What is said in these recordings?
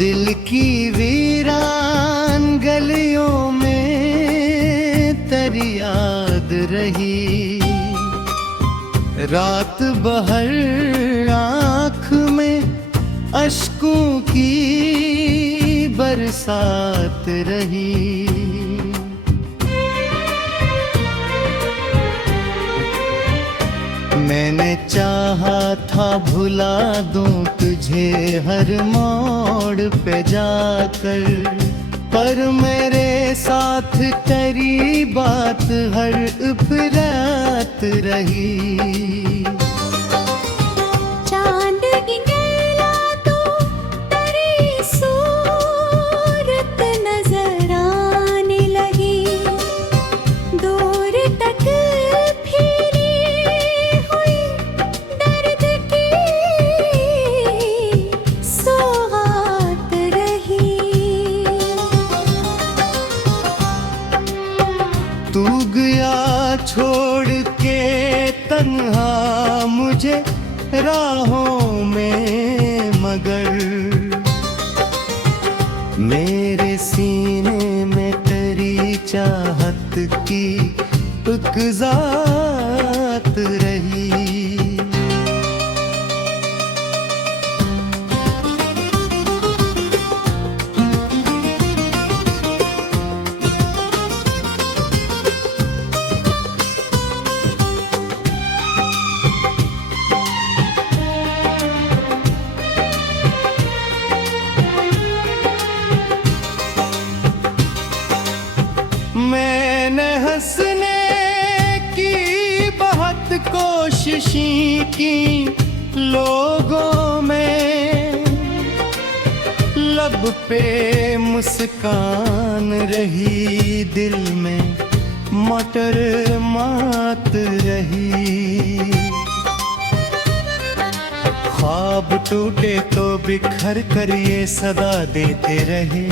दिल की वीरान गलियों में तेरी याद रही। रात भर आँख में अश्कों की बरसात रही। मैंने चाहा था भुला दूं तुझे हर मोड़ पे जाकर, पर मेरे साथ तेरी बात हर उपरात रही। चांद गिंगला तो तेरी सूरत नजर आने लगी, दूर तक तू गया छोड़ के तन्हा मुझे राहों में, मगर मेरे सीने में तेरी चाहत की एक ज़ात रही। मैंने हंसने की बहुत कोशिशें की लोगों में, लब पे मुस्कान रही, दिल में मटर मात रही। ख्वाब टूटे तो बिखर कर ये सदा देते रहे,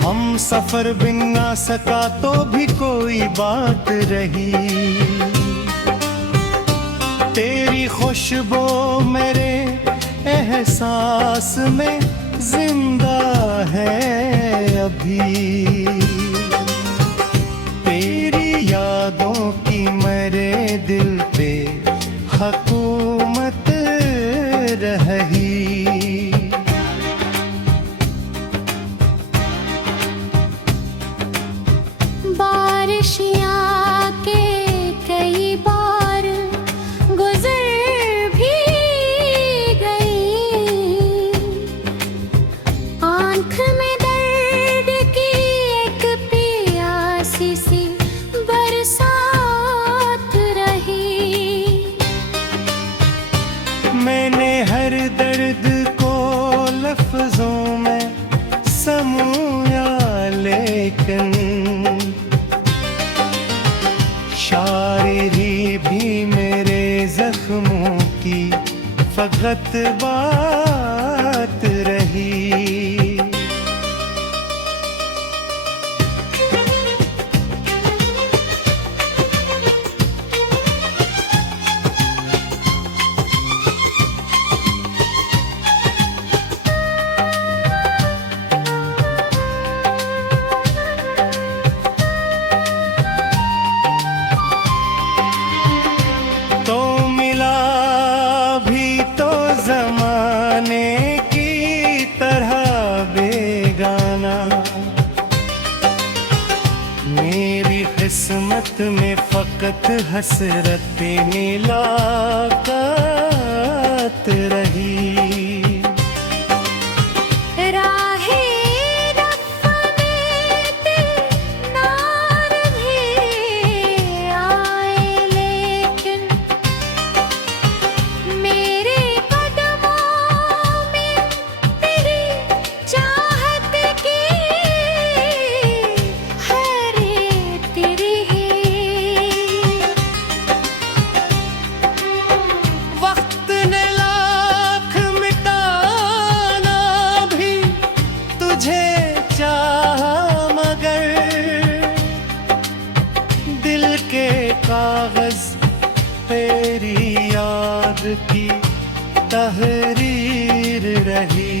हम सफर बिन ना सका तो भी कोई बात रही। तेरी खुशबू मेरे एहसास में जिंदा है अभी, तेरी यादों की मेरे दिल पे हुकूमत रही। बारिशियाँ के कई बार गुजर भी गई, आँख में दर्द की एक प्यासी सी बरसात रही। मैंने हर दर्द को लफ्जों में समूया, लेकिन शायरी भी मेरे जख्मों की फकत बात रही। ज़माने की तरह बेगाना मेरी किस्मत में फ़कत हसरत मुलाकात रही। कागज तेरी याद की तहरीर रही।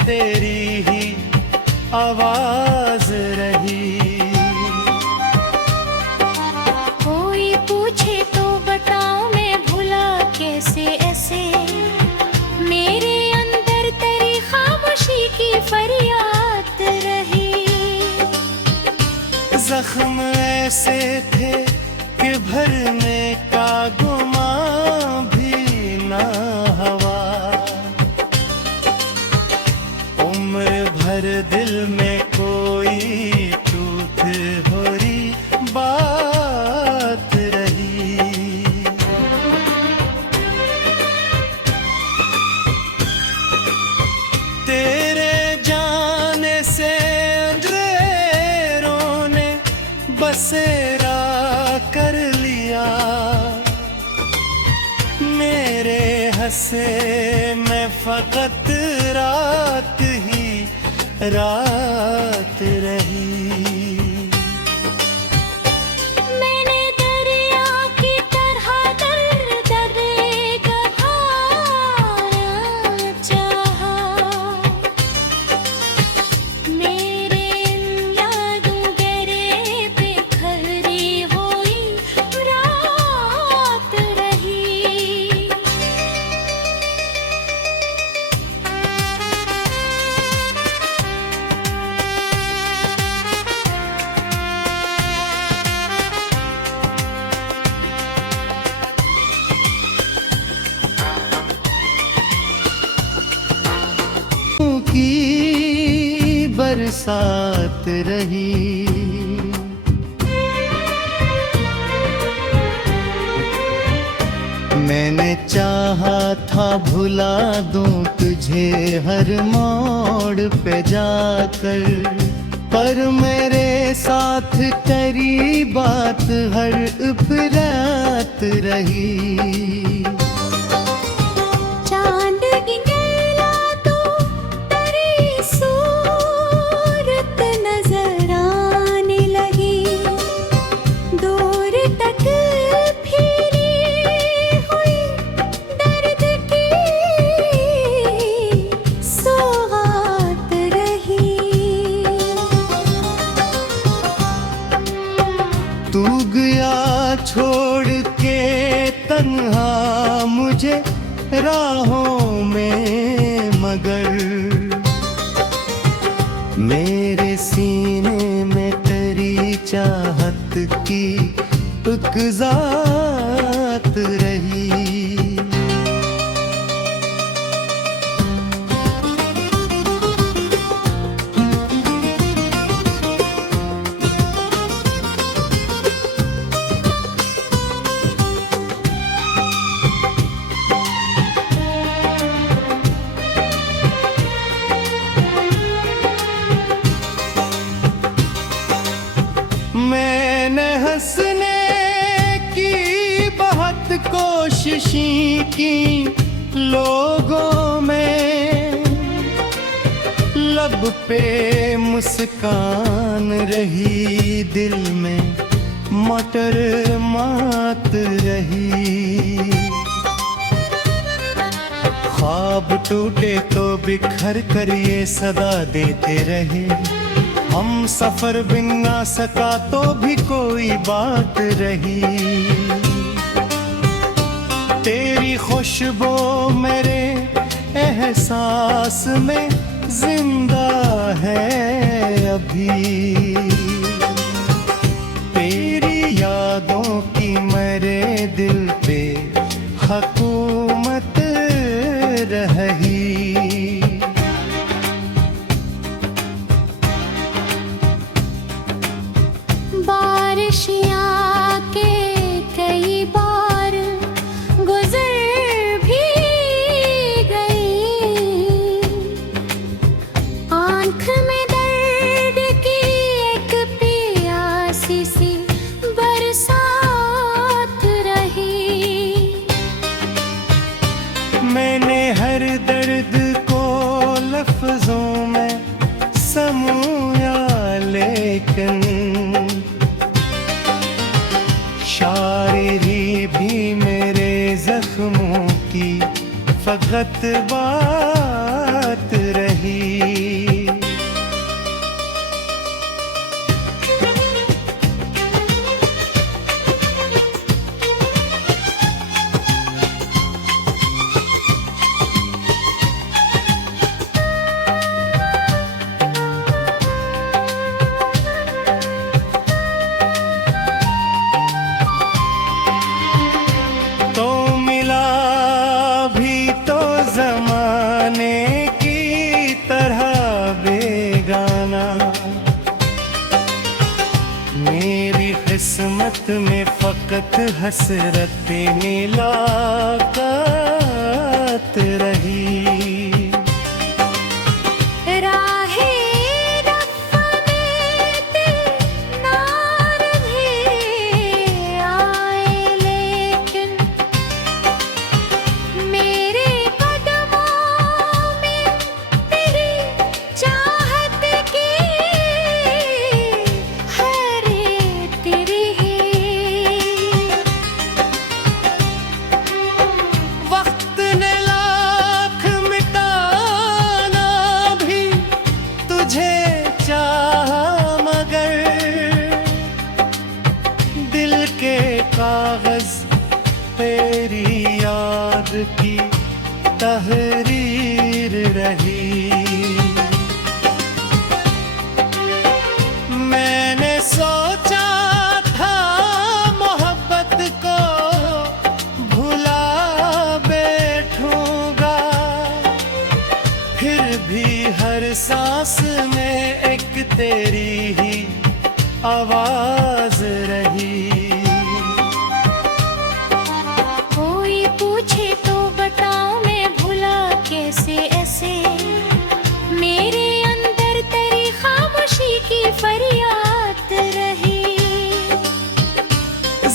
तेरी ही आवाज रही। कोई पूछे तो बताऊं मैं भुला कैसे ऐसे, मेरे अंदर तेरी खामोशी की फरियाद रही। जख्म ऐसे थे कि भरने का गुमां भी ना हवा, उम्र भर दिल में कोई टूट भरी बात रही। तेरे जाने से अंधेरों ने बसेरा कर लिया, मेरे हंसे में फकत रात ही रात रही। मैंने दरिया की तरह दर दर गहाना चाहा, मेरे यादों गहरे पे खरी हुई रात रही। की बरसात रही। मैंने चाहा था भुला दूं तुझे हर मोड़ पे जाकर, पर मेरे साथ तेरी बात हर उपरात रही। चांद गिनला तो तेरी सूरत नजर आने लगी, दूर तक फिरी हुई दर्द की सौगात रही। तू गया छोड़ के तन्हा मुझे राहों में, मगर मेरे सीने में तेरी चाहत की एक ज़ात रही। मैंने हंसने की बहुत कोशिशें की लोगों में, लब पे मुस्कान रही, दिल में मटर मात रही। ख्वाब टूटे तो बिखर कर ये सदा देते रहे, हम सफर बिन ना सका तो भी कोई बात रही। तेरी खुशबू मेरे एहसास में जिंदा है अभी, तेरी यादों की मेरे दिल पे हुकूमत रही। बारिशियाँ के कई बार गुजर भी गई, आँख में दर्द की एक प्यासी सी बरसात रही। मैंने हर दर्द को लफ्जों में समूया, लेकिन शायरी भी मेरे जख्मों की फकत बात रही। वक्त में फकत हसरत मुलाकात रही। राहे रफ़्फ़ा में दिल ना रहे आए, लेकिन मेरे कदमों में तेरी चाहत की हैरत रही। वक्त ने लाख मिटाना भी तुझे चाहा, मगर दिल के कागज तेरी याद की तहरीर रही। मैंने सोचा था मोहब्बत को भुला बैठूंगा, फिर भी हर सांस में एक तेरी ही आवाज रही। कोई पूछे तो बताऊं मैं भुला कैसे ऐसे, मेरे अंदर तेरी खामोशी की फरियाद रही।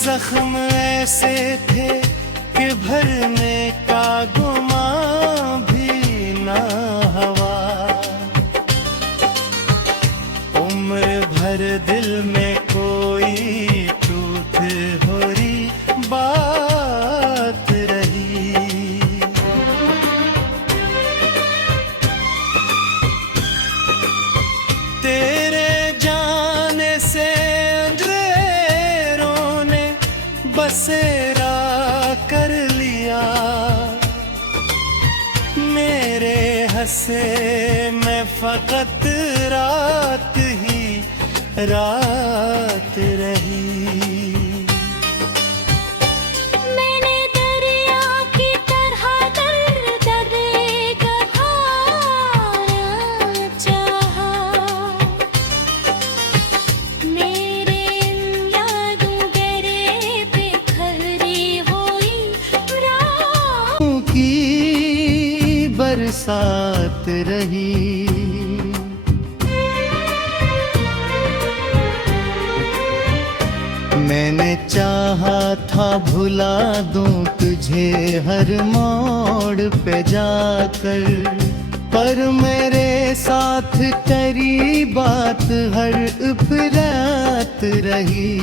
जख्म ऐसे थे कि भरने का गुमान भी ना हवा, उम्र भर दिल में कोई टूट हो रही बात रही। तेरे जाने से अंधेरों ने बसेरा कर लिया, मेरे हंसे में फकत रात ही रात रही। मैंने दरिया की तरह दर दर गहाना चाहा, मेरे यादों गहरे पे खरी हुई राहों की बरसात रही। मैंने चाहा था भुला दूं तुझे हर मोड़ पे जाकर, पर मेरे साथ तेरी बात हर इफरात रही।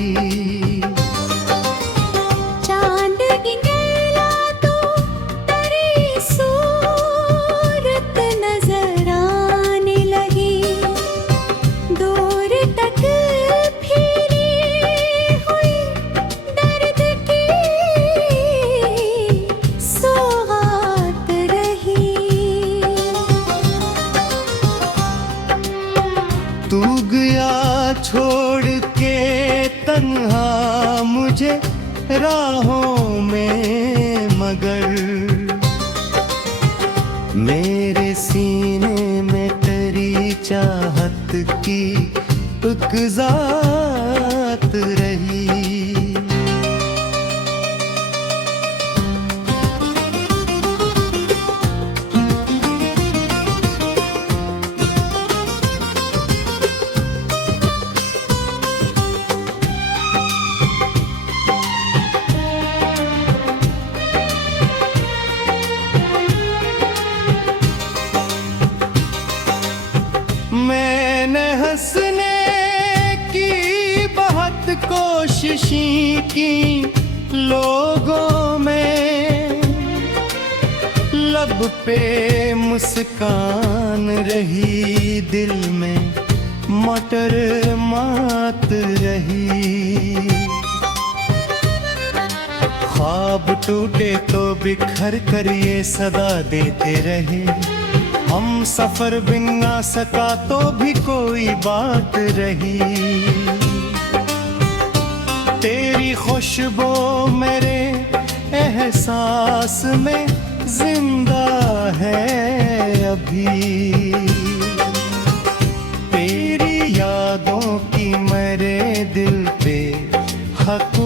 चांद गिंगला तो तेरी सूरत नजर आने लगी, दूर तक फिरी हुई दर्द की सौगात रही। तू गया छोड़ के तन्हा मुझे राहों में, मगर मेरे सीने में तेरी चाहत की एक ज़ात रही। मैंने हंसने की बहुत कोशिशें की लोगों में, लब पे मुस्कान रही, दिल में मटर मात रही। ख्वाब टूटे तो बिखर कर ये सदा देते रहे, हम सफर बिन ना सका तो भी कोई बात रही। तेरी खुशबू मेरे एहसास में जिंदा है अभी, तेरी यादों की मेरे दिल पे हक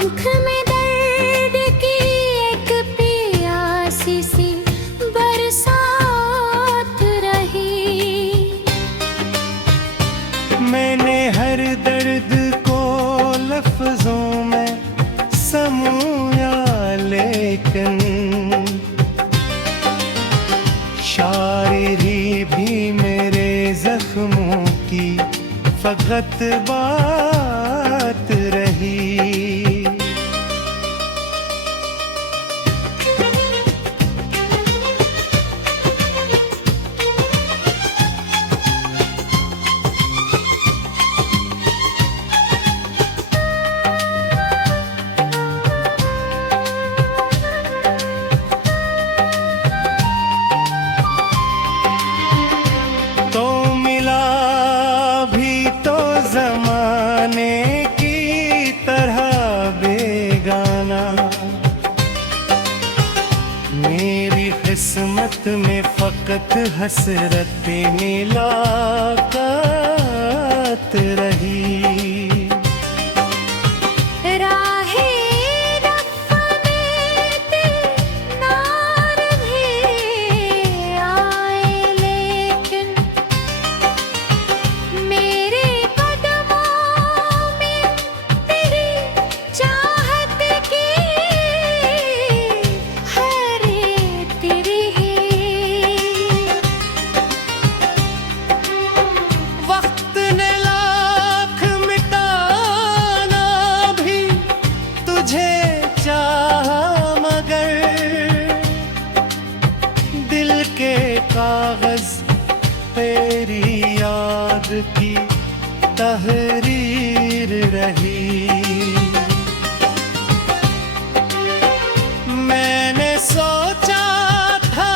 आँख में दर्द की एक प्यासी सी बरसात रही। मैंने हर दर्द को लफ्जों में समूया, लेकिन शायरी भी मेरे जख्मों की फकत बात रही। तो मिला भी तो जमाने की तरह बेगाना, मेरी किस्मत में फकत हसरत मुलाकात रही। कागज तेरी याद की तहरीर रही। मैंने सोचा था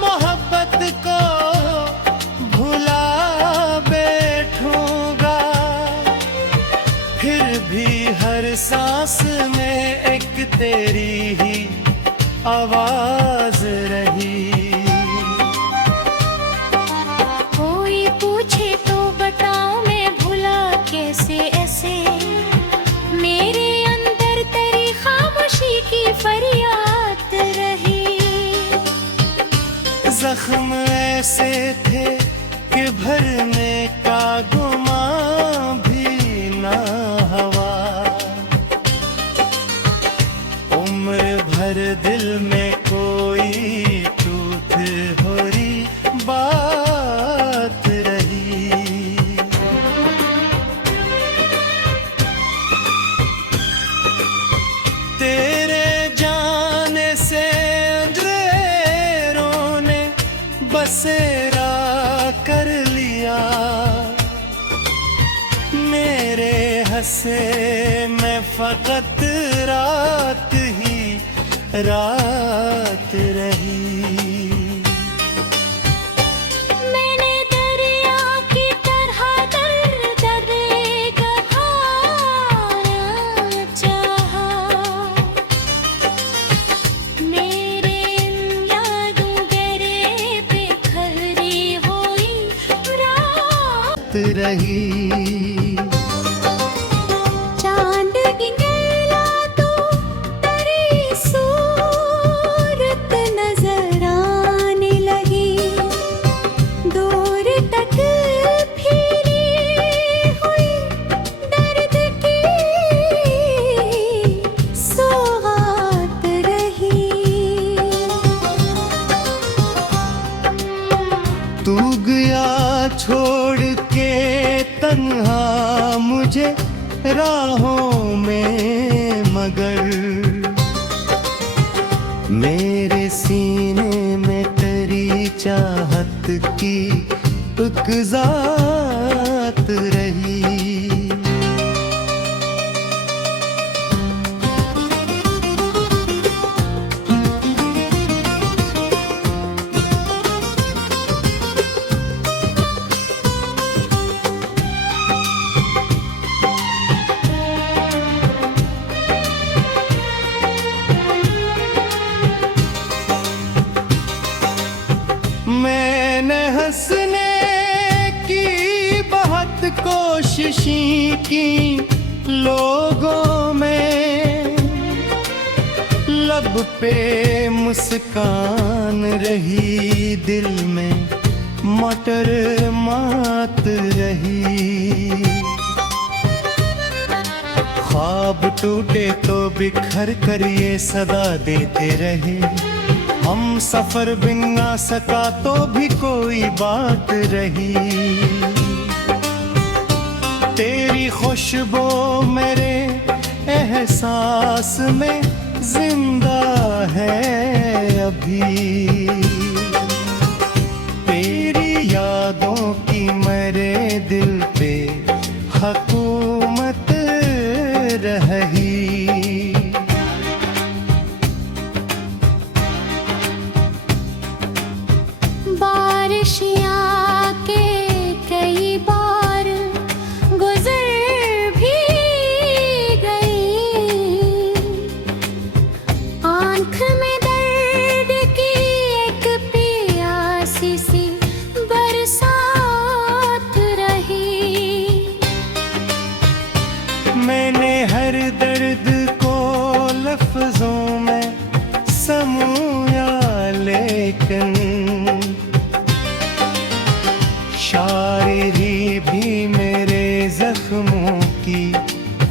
मोहब्बत को भुला बैठूंगा, फिर भी हर सांस में एक तेरी ही आवाज रही। जख्म ऐसे थे कि भरने का गुमां भी ना हवा, उम्र भर दिल में कोई टूट भरी बात रही। तेरे जाने से बसेरा कर लिया, मेरे हंसे में फकत रात ही रात रही। मैंने दरिया की तरह दर गहाना चाहा, मेरे यादों रही। चांद गिंगला तो तेरी सूरत नजर आने लगी, दूर तक फिरी हुई दर्द की सौगात रही। तू गया छोड़ के तन्हा मुझे राहों में, मगर मेरे सीने में तेरी चाहत की एक ज़ात रही। मैंने हंसने की बहुत कोशिशें की लोगों में, लब पे मुस्कान रही, दिल में मटर मात रही। ख्वाब टूटे तो बिखर कर ये सदा देते रहे, हम सफर बिन ना सका तो भी कोई बात रही। तेरी खुशबू मेरे एहसास में जिंदा है अभी, तेरी यादों की मेरे दिल पे हुकूमत रही। बारिश आके कई बार गुजर भी गई, आँख में दर्द की एक प्यासी सी बरसात रही। मैंने हर दर्द को लफ्जों में समूया, लेकिन शायरी भी मेरे जख्मों की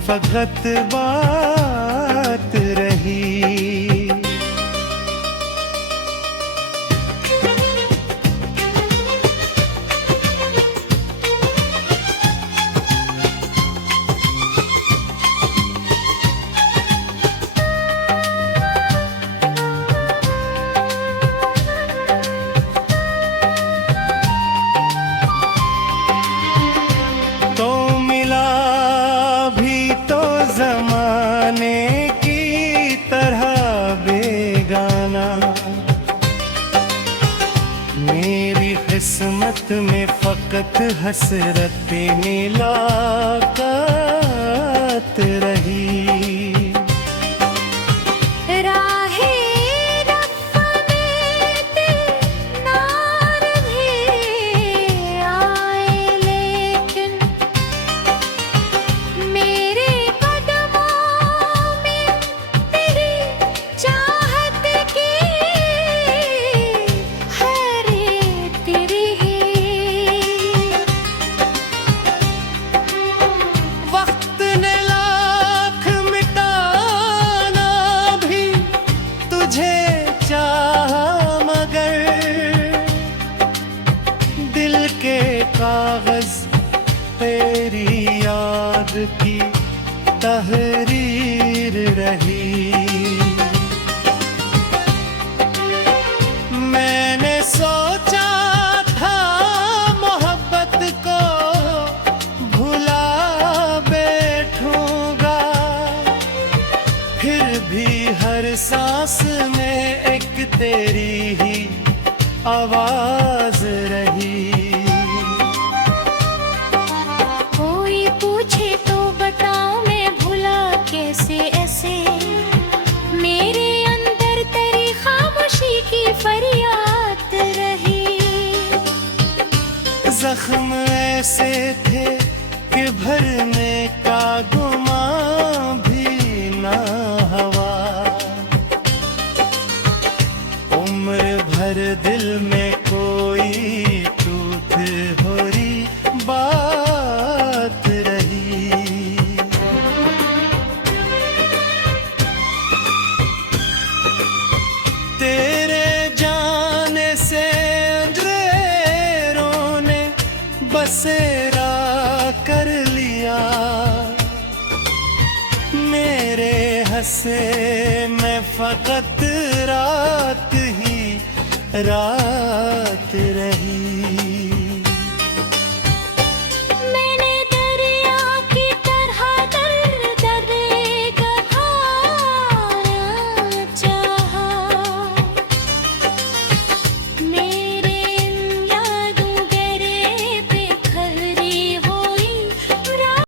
फकत बात रही। तो मिला भी तो जमाने की तरह बेगाना, मेरी किस्मत में फकत हसरत मुलाकात रही। कागज तेरी याद की तहरीर रही। मैंने सोचा था मोहब्बत को भुला बैठूंगा, फिर भी हर सांस में एक तेरी ही आवाज रही। कैसे ऐसे मेरे अंदर तेरी खामोशी की फरियाद रही। जख्म ऐसे थे कि भरने का गुमां भी ना हवा, उम्र भर दिल में कोई टूट भरी बात रही। तेरे जाने से अंधेरों ने बसेरा कर लिया, मेरे हंसे में फकत रात ही रात रही।